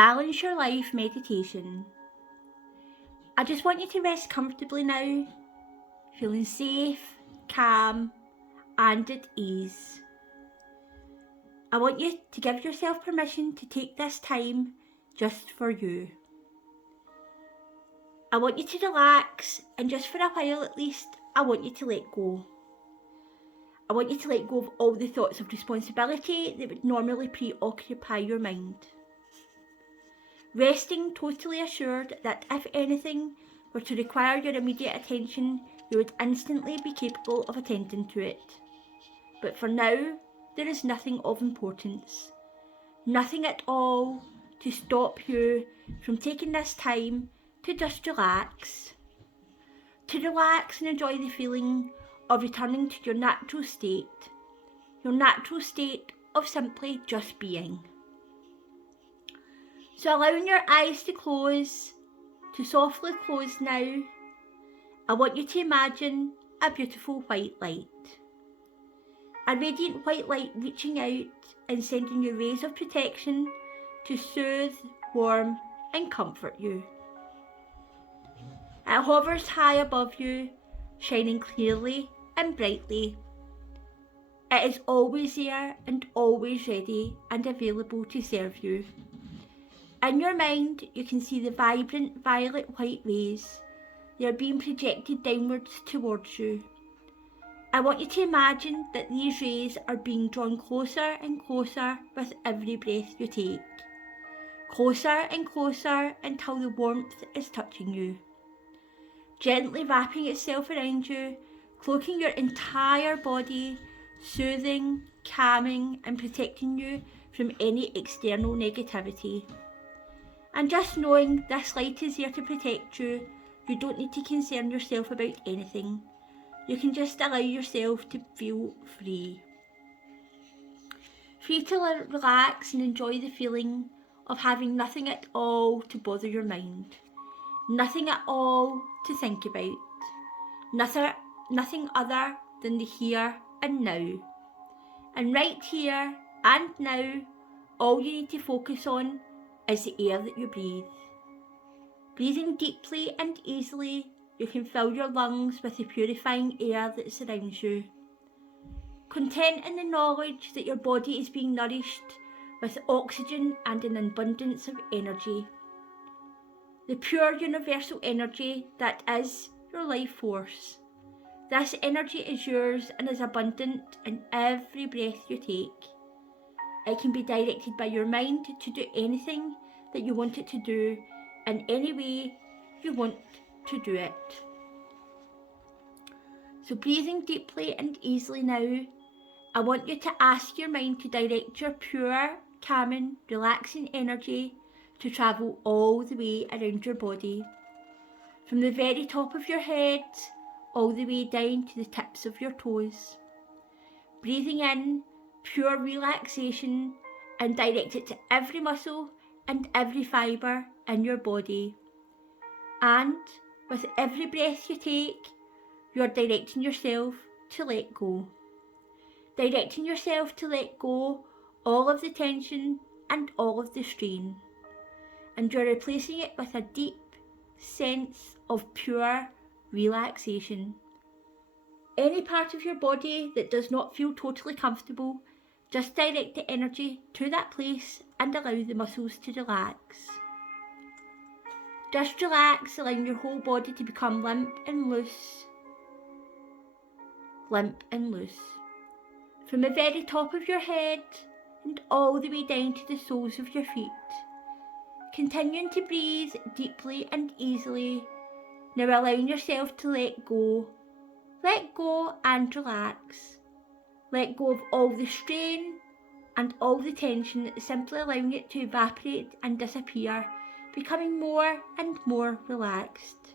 Balance Your Life meditation. I just want you to rest comfortably now, feeling safe, calm, and at ease. I want you to give yourself permission to take this time just for you. I want you to relax, and just for a while at least, I want you to let go. I want you to let go of all the thoughts of responsibility that would normally preoccupy your mind. Resting totally assured that if anything were to require your immediate attention, you would instantly be capable of attending to it. But for now, there is nothing of importance, nothing at all to stop you from taking this time to just relax. To relax and enjoy the feeling of returning to your natural state of simply just being. So allowing your eyes to softly close now, I want you to imagine a beautiful white light. A radiant white light reaching out and sending you rays of protection to soothe, warm and comfort you. It hovers high above you, shining clearly and brightly. It is always there and always ready and available to serve you. In your mind, you can see the vibrant violet white rays. They are being projected downwards towards you. I want you to imagine that these rays are being drawn closer and closer with every breath you take. Closer and closer until the warmth is touching you. Gently wrapping itself around you, cloaking your entire body, soothing, calming and protecting you from any external negativity. And just knowing this light is there to protect you, you don't need to concern yourself about anything. You can just allow yourself to feel free. Free to relax and enjoy the feeling of having nothing at all to bother your mind. Nothing at all to think about. Nothing other than the here and now. And right here and now, all you need to focus on is the air that you breathe. Breathing deeply and easily, you can fill your lungs with the purifying air that surrounds you. Content in the knowledge that your body is being nourished with oxygen and an abundance of energy. The pure universal energy that is your life force. This energy is yours and is abundant in every breath you take. It can be directed by your mind to do anything that you want it to do in any way you want to do it. So breathing deeply and easily now, I want you to ask your mind to direct your pure, calming, relaxing energy to travel all the way around your body. From the very top of your head, all the way down to the tips of your toes. Breathing in pure relaxation and direct it to every muscle and every fibre in your body. And with every breath you take, you are directing yourself to let go. Directing yourself to let go all of the tension and all of the strain. And you're replacing it with a deep sense of pure relaxation. Any part of your body that does not feel totally comfortable, just direct the energy to that place and allow the muscles to relax. Just relax, allowing your whole body to become limp and loose. Limp and loose. From the very top of your head and all the way down to the soles of your feet. Continuing to breathe deeply and easily, now allowing yourself to let go. Let go and relax. Let go of all the strain and all the tension, simply allowing it to evaporate and disappear, becoming more and more relaxed.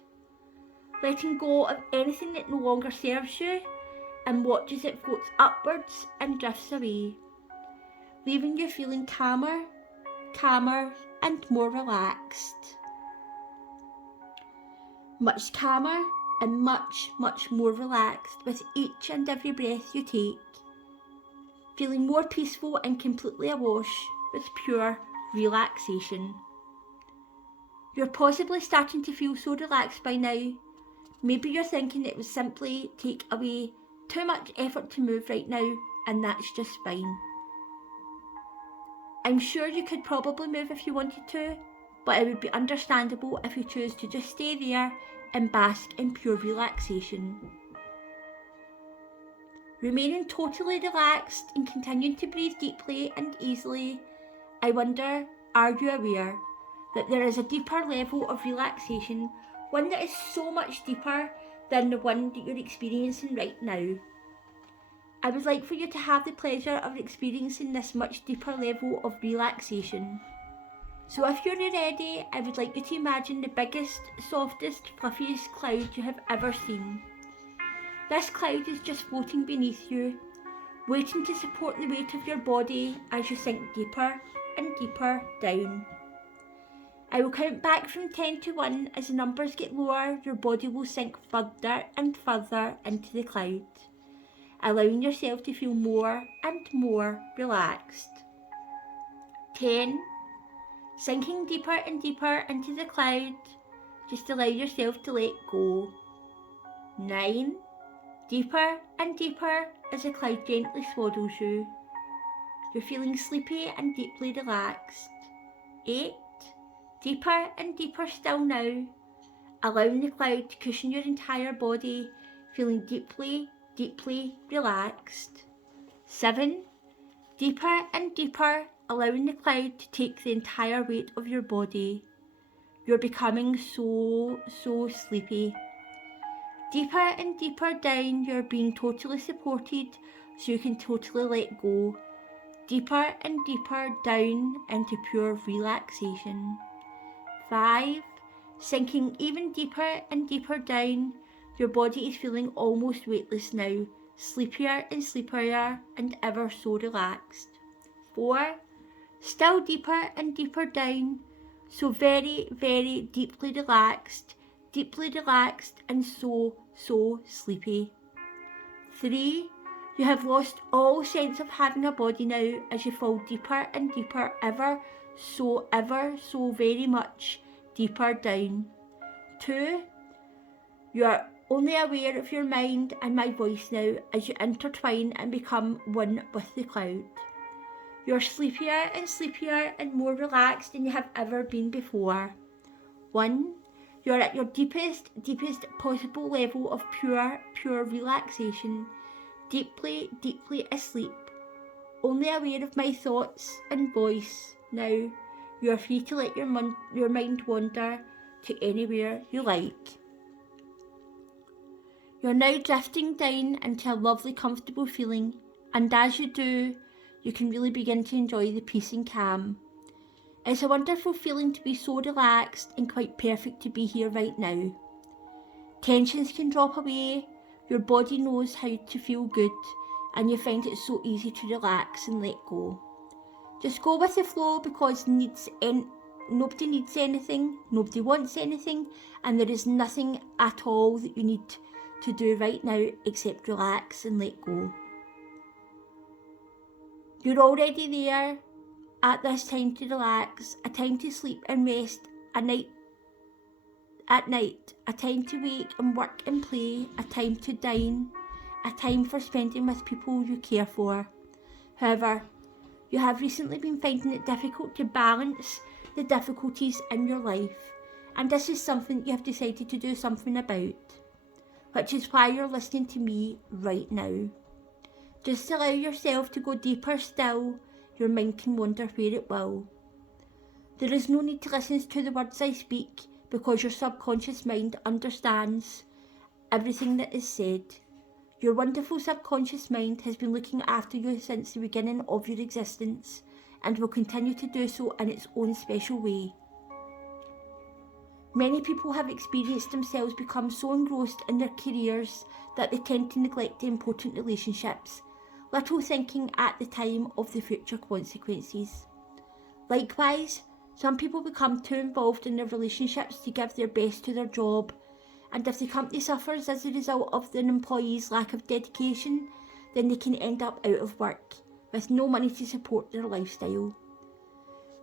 Letting go of anything that no longer serves you and watches it floats upwards and drifts away, leaving you feeling calmer and more relaxed. Much calmer and much more relaxed with each and every breath you take, feeling more peaceful and completely awash with pure relaxation. You're possibly starting to feel so relaxed by now. Maybe you're thinking it would simply take away too much effort to move right now, and that's just fine. I'm sure you could probably move if you wanted to, but it would be understandable if you chose to just stay there and bask in pure relaxation. Remaining totally relaxed and continuing to breathe deeply and easily, I wonder, are you aware that there is a deeper level of relaxation, one that is so much deeper than the one that you're experiencing right now? I would like for you to have the pleasure of experiencing this much deeper level of relaxation. So if you're ready, I would like you to imagine the biggest, softest, fluffiest cloud you have ever seen. This cloud is just floating beneath you, waiting to support the weight of your body as you sink deeper and deeper down. I will count back from 10 to 1. As the numbers get lower, your body will sink further and further into the cloud, allowing yourself to feel more and more relaxed. 10. Sinking deeper and deeper into the cloud, just allow yourself to let go. 9. Deeper and deeper as the cloud gently swaddles you. You're feeling sleepy and deeply relaxed. 8. Deeper and deeper still now, allowing the cloud to cushion your entire body, feeling deeply, deeply relaxed. 7. Deeper and deeper, allowing the cloud to take the entire weight of your body. You're becoming so sleepy. Deeper and deeper down, you're being totally supported so you can totally let go. Deeper and deeper down into pure relaxation. 5. Sinking even deeper and deeper down, your body is feeling almost weightless now, sleepier and sleepier and ever so relaxed. 4. Still deeper and deeper down, so very, very deeply relaxed and so sleepy. 3. You have lost all sense of having a body now as you fall deeper and deeper, ever so very much deeper down. 2. You are only aware of your mind and my voice now as you intertwine and become one with the cloud. You're sleepier and more relaxed than you have ever been before. 1. You're at your deepest possible level of pure relaxation, deeply asleep, only aware of my thoughts and voice. Now, you are free to let your mind wander to anywhere you like. You're now drifting down into a lovely, comfortable feeling, and as you do, you can really begin to enjoy the peace and calm. It's a wonderful feeling to be so relaxed and quite perfect to be here right now. Tensions can drop away, your body knows how to feel good, and you find it so easy to relax and let go. Just go with the flow because nobody needs anything, nobody wants anything, and there is nothing at all that you need to do right now except relax and let go. You're already there at this time to relax, a time to sleep and rest, at night, a time to wake and work and play, a time to dine, a time for spending with people you care for. However, you have recently been finding it difficult to balance the difficulties in your life, and this is something you have decided to do something about, which is why you're listening to me right now. Just allow yourself to go deeper still, your mind can wander where it will. There is no need to listen to the words I speak because your subconscious mind understands everything that is said. Your wonderful subconscious mind has been looking after you since the beginning of your existence and will continue to do so in its own special way. Many people have experienced themselves become so engrossed in their careers that they tend to neglect the important relationships, little thinking at the time of the future consequences. Likewise, some people become too involved in their relationships to give their best to their job, and if the company suffers as a result of an employee's lack of dedication, then they can end up out of work, with no money to support their lifestyle.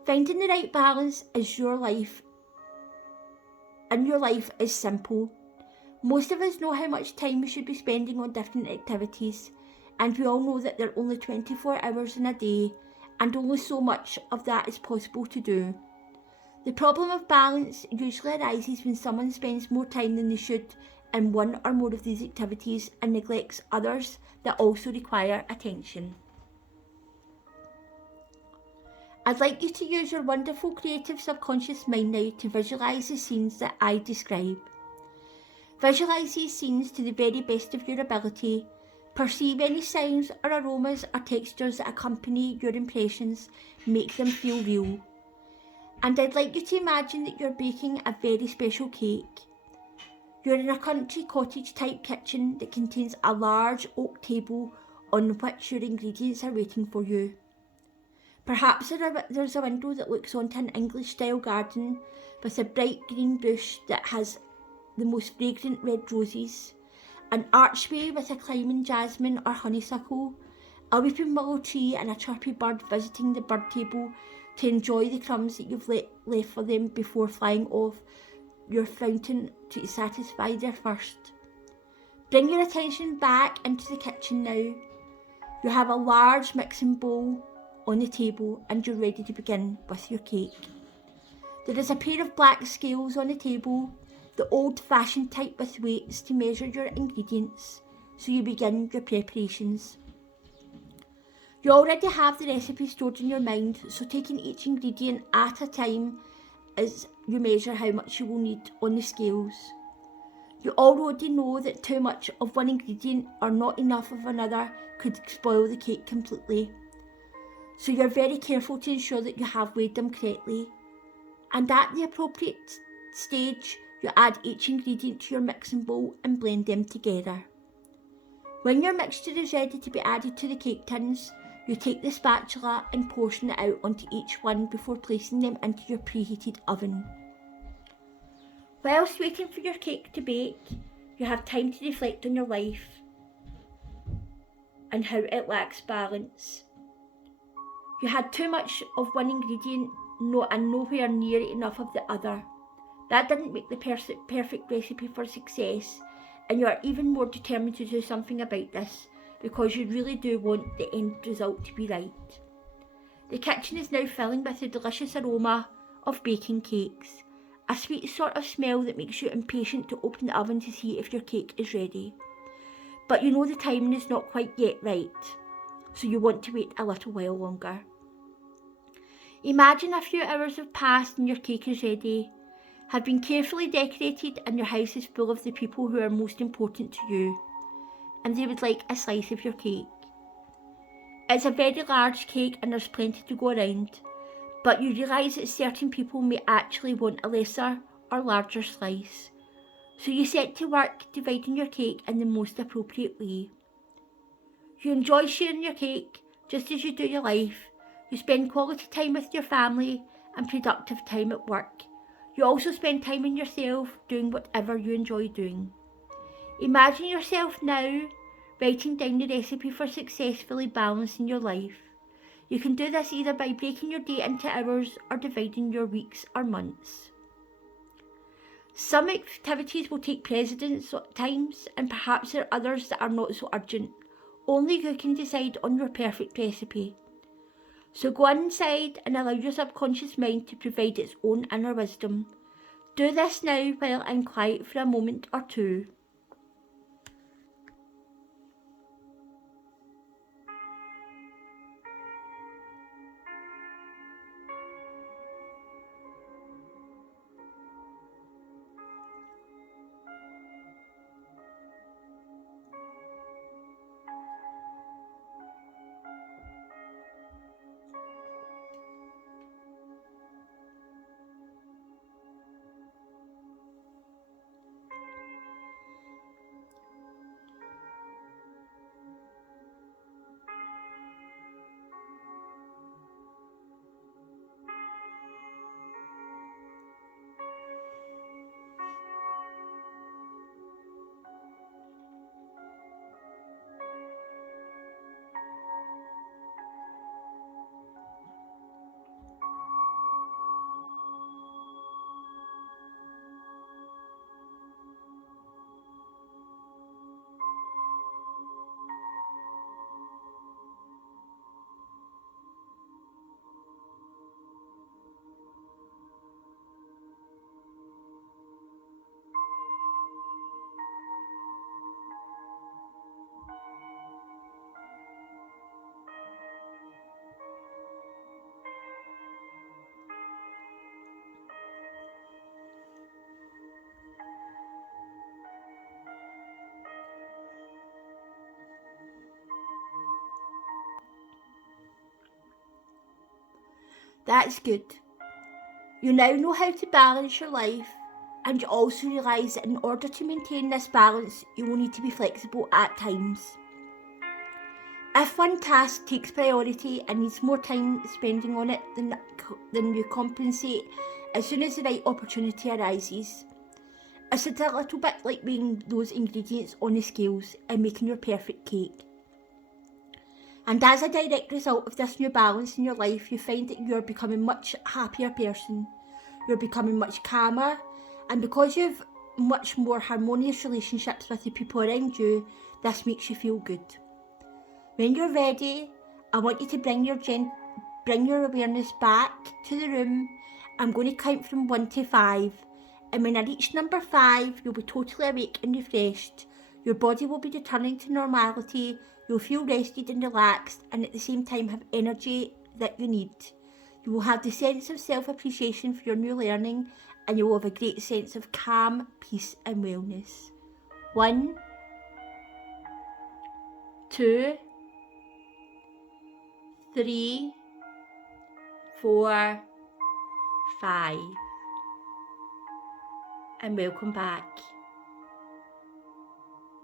Finding the right balance is your life in your life is simple. Most of us know how much time we should be spending on different activities, and we all know that there are only 24 hours in a day, and only so much of that is possible to do. The problem of balance usually arises when someone spends more time than they should in one or more of these activities and neglects others that also require attention. I'd like you to use your wonderful creative subconscious mind now to visualise the scenes that I describe. Visualise these scenes to the very best of your ability. Perceive any sounds or aromas or textures that accompany your impressions. Make them feel real. And I'd like you to imagine that you're baking a very special cake. You're in a country cottage type kitchen that contains a large oak table on which your ingredients are waiting for you. Perhaps there's a window that looks onto an English style garden with a bright green bush that has the most fragrant red roses, an archway with a climbing jasmine or honeysuckle, a weeping willow tree and a chirpy bird visiting the bird table to enjoy the crumbs that you've left for them before flying off your fountain to satisfy their thirst. Bring your attention back into the kitchen now. You have a large mixing bowl on the table and you're ready to begin with your cake. There is a pair of black scales on the table, the old-fashioned type with weights to measure your ingredients, so you begin your preparations. You already have the recipe stored in your mind, so taking each ingredient at a time as you measure how much you will need on the scales. You already know that too much of one ingredient or not enough of another could spoil the cake completely. So you're very careful to ensure that you have weighed them correctly. And at the appropriate stage, you add each ingredient to your mixing bowl and blend them together. When your mixture is ready to be added to the cake tins, you take the spatula and portion it out onto each one before placing them into your preheated oven. Whilst waiting for your cake to bake, you have time to reflect on your life and how it lacks balance. You had too much of one ingredient and nowhere near enough of the other. That didn't make the perfect recipe for success, and you are even more determined to do something about this because you really do want the end result to be right. The kitchen is now filling with the delicious aroma of baking cakes, a sweet sort of smell that makes you impatient to open the oven to see if your cake is ready. But you know the timing is not quite yet right, so you want to wait a little while longer. Imagine a few hours have passed and your cake is ready, have been carefully decorated and your house is full of the people who are most important to you, and they would like a slice of your cake. It's a very large cake and there's plenty to go around, but you realise that certain people may actually want a lesser or larger slice. So you set to work dividing your cake in the most appropriate way. You enjoy sharing your cake just as you do your life. You spend quality time with your family and productive time at work. You also spend time in yourself doing whatever you enjoy doing. Imagine yourself now writing down the recipe for successfully balancing your life. You can do this either by breaking your day into hours or dividing your weeks or months. Some activities will take precedence at times, and perhaps there are others that are not so urgent. Only you can decide on your perfect recipe. So go inside and allow your subconscious mind to provide its own inner wisdom. Do this now while I'm quiet for a moment or two. That's good. You now know how to balance your life, and you also realise that in order to maintain this balance, you will need to be flexible at times. If one task takes priority and needs more time spending on it, then you compensate as soon as the right opportunity arises. It's a little bit like weighing those ingredients on the scales and making your perfect cake. And as a direct result of this new balance in your life, you find that you're becoming a much happier person. You're becoming much calmer, and because you've much more harmonious relationships with the people around you, this makes you feel good. When you're ready, I want you to bring your awareness back to the room. I'm going to count from 1 to 5. And when I reach number 5, you'll be totally awake and refreshed. Your body will be returning to normality. You'll feel rested and relaxed, and at the same time have energy that you need. You will have the sense of self-appreciation for your new learning, and you will have a great sense of calm, peace and wellness. 1, 2, 3, 4, 5. And welcome back.